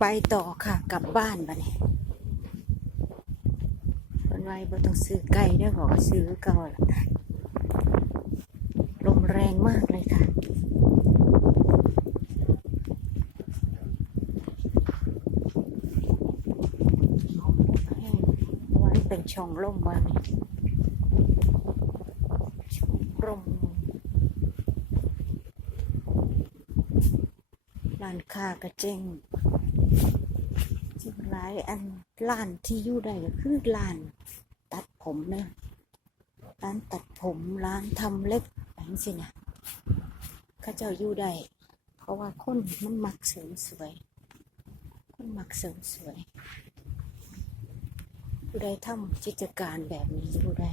ไปต่อค่ะกลับบ้านบัดนี้เพิ่นไว้บ่ต้องซื้อไก่เด้อขอก็ซื้อเก่าล่ะลมแรงมากเลยค่ะไว้เป็นช่องร่มบ้านนี้ช่องร่มร้านค้ากระเจง หลายอันร้านที่อยู่ได้ก็คือร้าน ตัดผมเนี่ยร้านตัดผมร้านทำเล็บแบบนี้สินะเขาเจ้าอยู่ได้เพราะว่าคนมันมักเสริมสวย คนมักเสริมสวยผู้ใดทำกิจการแบบนี้ผู้ใด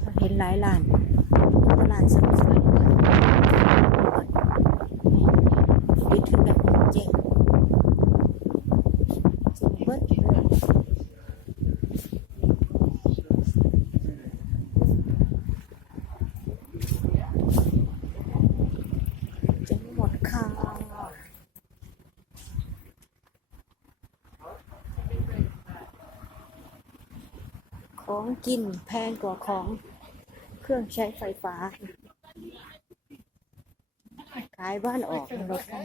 เราเห็นหลายร้านก็ร้านสวยด้วยยึดถึงแบบเจ๊งจริงเบิดเลยเจ๊งหมดค่ะ ของกินแพงกว่าของเครื่องใช้ไฟฟ้า ขายบ้านออกรถตั้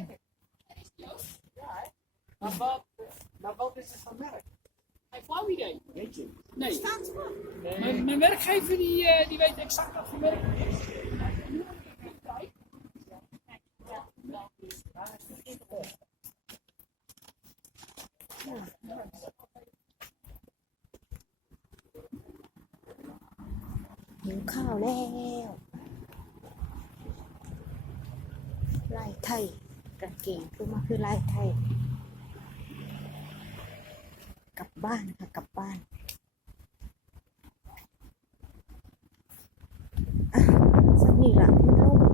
ฟรี หิวข้าวแล้วลายไทยกระเกงคือมาคือลายไทย กลับบ้านค่ะกลับบ้านสนี่ละมันลม